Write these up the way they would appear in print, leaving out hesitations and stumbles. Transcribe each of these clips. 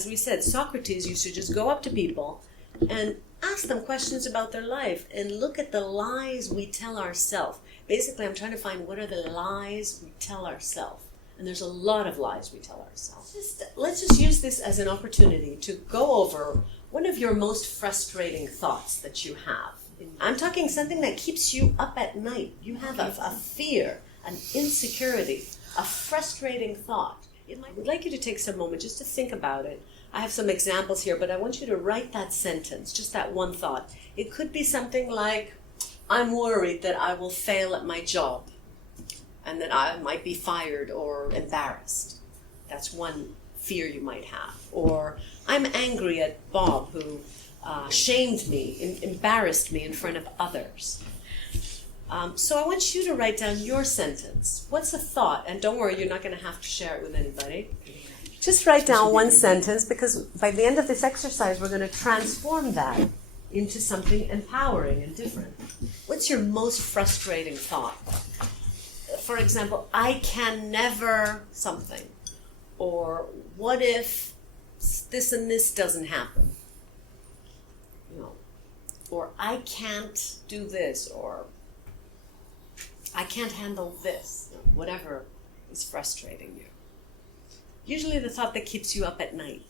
as we said, Socrates used to just go up to people and ask them questions about their life and look at the lies we tell ourselves. Basically, I'm trying to find what are the lies we tell ourselves. And there's a lot of lies we tell ourselves. Let's just use this as an opportunity to go over one of your most frustrating thoughts that you have. I'm talking something that keeps you up at night. You have a fear, an insecurity, a frustrating thought. I would like you to take some moment just to think about it. I have some examples here, but I want you to write that sentence, just that one thought. It could be something like, I'm worried that I will fail at my job and that I might be fired or embarrassed. That's one fear you might have. Or, I'm angry at Bob who shamed me, embarrassed me in front of others. So I want you to write down your sentence. What's a thought? And don't worry, you're not going to have to share it with anybody. Just write down one sentence, because by the end of this exercise, we're going to transform that into something empowering and different. What's your most frustrating thought? For example, I can never something. Or what if this and this doesn't happen? You know, or I can't do this, or I can't handle this, you know, whatever is frustrating you. Usually the thought that keeps you up at night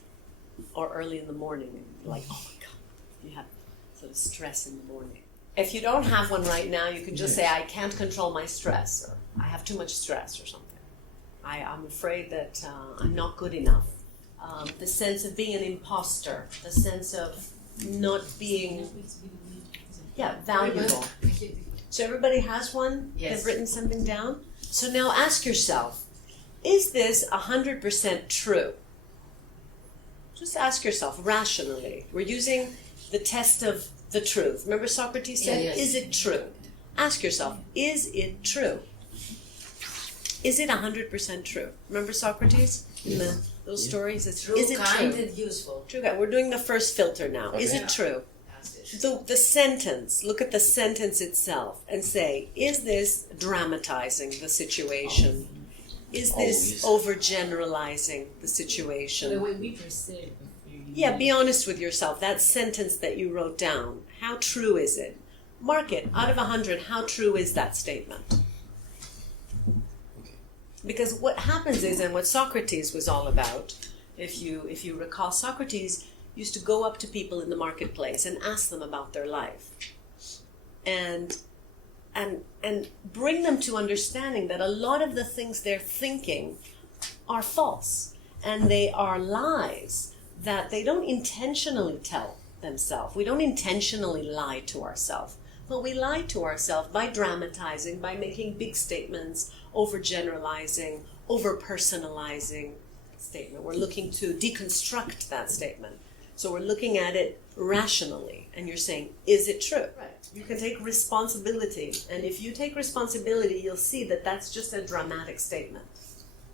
or early in the morning, and you're like, oh my God, you have sort of stress in the morning. If you don't have one right now, you can just say, I can't control my stress, or I have too much stress or something. I'm afraid that I'm not good enough. The sense of being an imposter, the sense of not being valuable. So everybody has one? Yes. They've written something down? So now ask yourself, is this 100% true? Just ask yourself rationally. We're using the test of the truth. Remember Socrates said, is it true? Ask yourself, is it true? Is it 100% true? Remember Socrates in the little story? He says, True, is it kind, true? and useful. True. We're doing the first filter now. Okay. Is it true? That's it. The sentence, look at the sentence itself and say, is this dramatizing the situation? Is this overgeneralizing the situation? The way we perceive. Yeah, be honest with yourself. That sentence that you wrote down, how true is it? Mark it. Out of 100, how true is that statement? Because what happens is, and what Socrates was all about, if you recall, Socrates used to go up to people in the marketplace and ask them about their life. And bring them to understanding that a lot of the things they're thinking are false. And they are lies that they don't intentionally tell themselves. We don't intentionally lie to ourselves. But we lie to ourselves by dramatizing, by making big statements, overgeneralizing, over-personalizing statement. We're looking to deconstruct that statement. So we're looking at it rationally. And you're saying, is it true? Right. You can take responsibility. And if you take responsibility, you'll see that that's just a dramatic statement.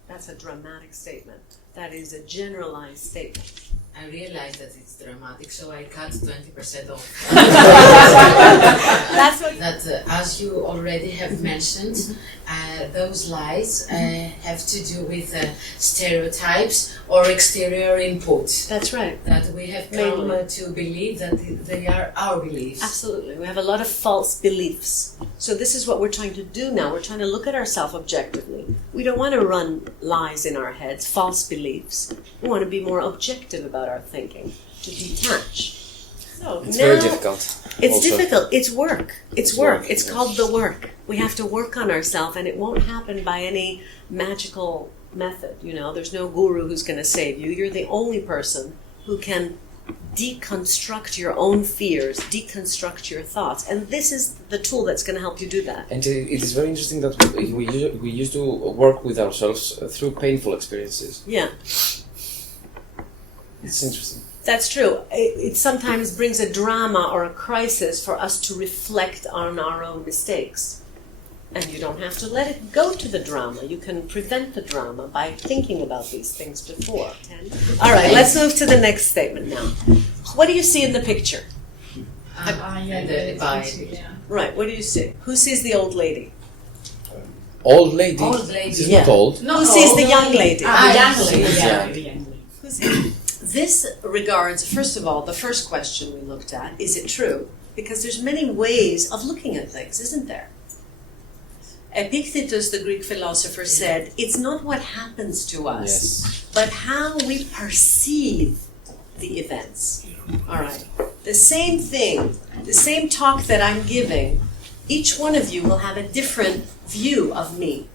That's a dramatic statement. That is a generalized statement. I realize that it's dramatic, so I cut 20% off. That's what. That, as you already have mentioned, those lies have to do with stereotypes or exterior input. That's right. That we have come to believe that they are our beliefs. Absolutely. We have a lot of false beliefs. So this is what we're trying to do now. We're trying to look at ourselves objectively. We don't want to run lies in our heads, false beliefs. We want to be more objective about our thinking, to detach. So It's now, very difficult. It's also. difficult. It's work. It's work. work, It's yes. called the work. We have to work on ourselves, and it won't happen by any magical method. You know, there's no guru who's going to save you. You're the only person who can deconstruct your own fears, deconstruct your thoughts, and this is the tool that's going to help you do that. And it is very interesting that we used to work with ourselves through painful experiences. Yeah. It's interesting. That's true. It sometimes brings a drama or a crisis for us to reflect on our own mistakes. And you don't have to let it go to the drama. You can prevent the drama by thinking about these things before. All right, let's move to the next statement now. What do you see in the picture? Right, what do you see? Who sees the old lady? Old lady. Old lady. This is Yeah. not old. Who sees the young lady? The young lady. Yeah. The young lady. Who's this regards, first of all, the first question we looked at, is it true? Because there's many ways of looking at things, isn't there? Epictetus, the Greek philosopher, said, it's not what happens to us, but how we perceive the events. All right. The same thing, the same talk that I'm giving, each one of you will have a different view of me,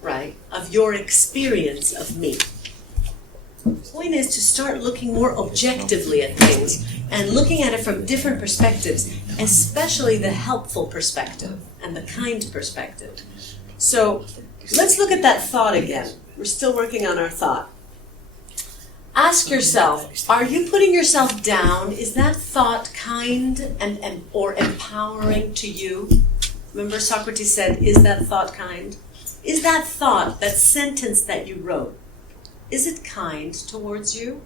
right? Of your experience of me. The point is to start looking more objectively at things and looking at it from different perspectives, especially the helpful perspective and the kind perspective. So let's look at that thought again. We're still working on our thought. Ask yourself, are you putting yourself down? Is that thought kind and or empowering to you? Remember Socrates said, is that thought kind? Is that thought, that sentence that you wrote, is it kind towards you?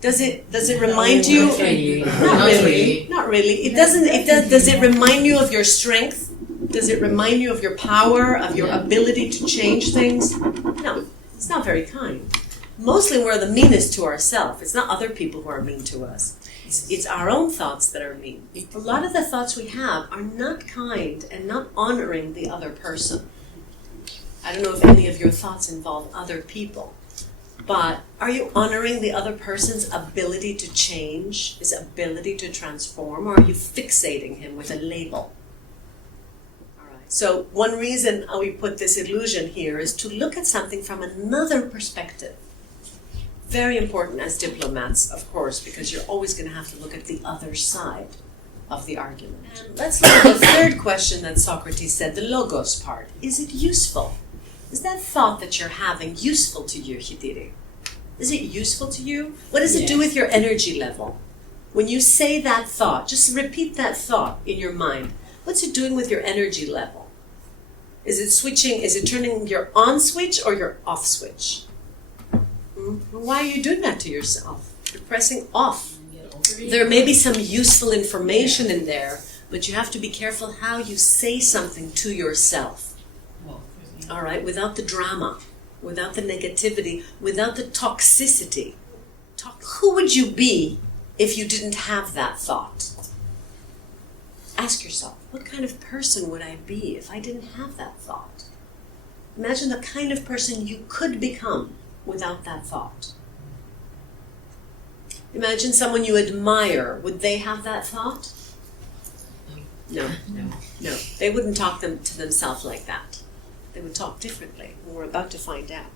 Does it remind you? Not really. Not really. Does it remind you of your strength? Does it remind you of your power, of your ability to change things? No, it's not very kind. Mostly we're the meanest to ourselves. It's not other people who are mean to us. It's our own thoughts that are mean. A lot of the thoughts we have are not kind and not honoring the other person. I don't know if any of your thoughts involve other people, but are you honoring the other person's ability to change, his ability to transform, or are you fixating him with a label? All right. So one reason we put this illusion here is to look at something from another perspective. Very important as diplomats, of course, because you're always going to have to look at the other side of the argument. And let's look at the third question that Socrates said, the logos part. Is it useful? Is that thought that you're having useful to you, Hitiri? Is it useful to you? What does it do with your energy level? When you say that thought, just repeat that thought in your mind. What's it doing with your energy level? Is it switching, is it turning your on switch or your off switch? Why are you doing that to yourself? You're pressing off. There may be some useful information in there, but you have to be careful how you say something to yourself. All right, without the drama, without the negativity, without the toxicity. Who would you be if you didn't have that thought? Ask yourself, what kind of person would I be if I didn't have that thought? Imagine the kind of person you could become without that thought. Imagine someone you admire. Would they have that thought? No. They wouldn't talk to themselves like that. They would talk differently. And we're about to find out.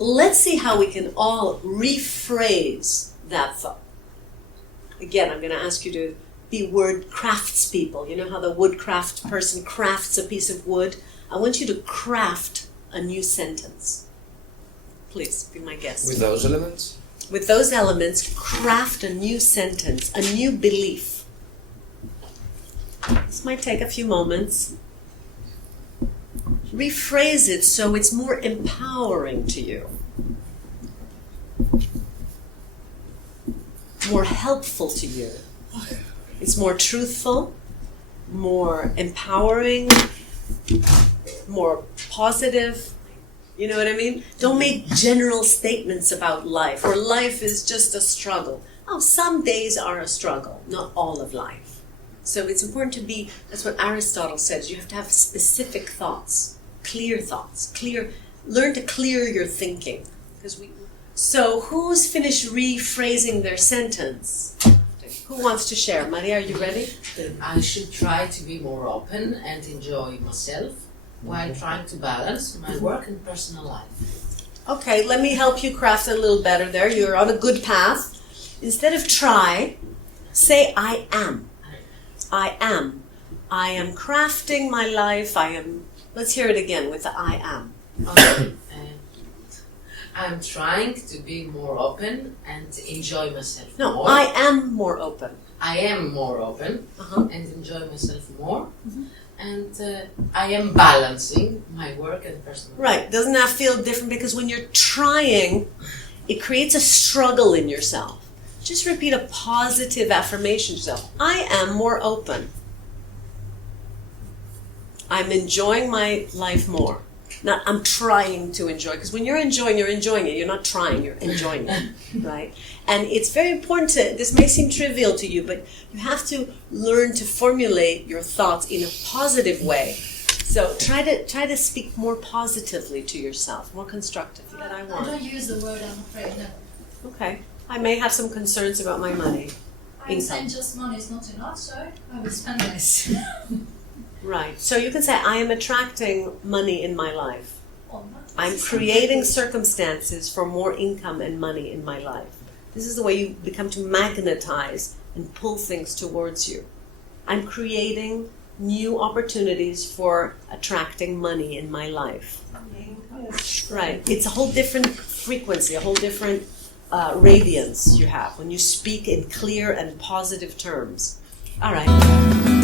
Let's see how we can all rephrase that thought. Again, I'm going to ask you to be word craftspeople. You know how the woodcraft person crafts a piece of wood? I want you to craft a new sentence. Please, be my guest. With those elements? With those elements, craft a new sentence, a new belief. This might take a few moments. Rephrase it so it's more empowering to you. More helpful to you. It's more truthful, more empowering, more positive. You know what I mean? Don't make general statements about life, or life is just a struggle. Oh, some days are a struggle, not all of life. So it's important to be, that's what Aristotle says, you have to have specific thoughts, learn to clear your thinking. So who's finished rephrasing their sentence? Who wants to share? Maria, are you ready? I should try to be more open and enjoy myself while trying to balance my work and personal life. Okay, let me help you craft a little better there. You're on a good path. Instead of try, say I am. I am. I am crafting my life. Let's hear it again with the I am. Okay. I'm trying to be more open and enjoy myself more. No, I am more open. I am more open and enjoy myself more. And I am balancing my work and personal life. Right. Doesn't that feel different? Because when you're trying, it creates a struggle in yourself. Just repeat a positive affirmation to yourself. I am more open. I'm enjoying my life more. Not I'm trying to enjoy, because when you're enjoying it. You're not trying, you're enjoying it, right? And it's very important this may seem trivial to you, but you have to learn to formulate your thoughts in a positive way. So try to speak more positively to yourself, more constructively. That I want. I don't use the word, I'm afraid, no. Okay. I may have some concerns about my money. I'm saying just money is not enough, so I will spend less. Right. So you can say, I am attracting money in my life. Oh, I'm creating circumstances for more income and money in my life. This is the way you become to magnetize and pull things towards you. I'm creating new opportunities for attracting money in my life. Right. It's a whole different frequency, a whole different radiance you have when you speak in clear and positive terms. All right.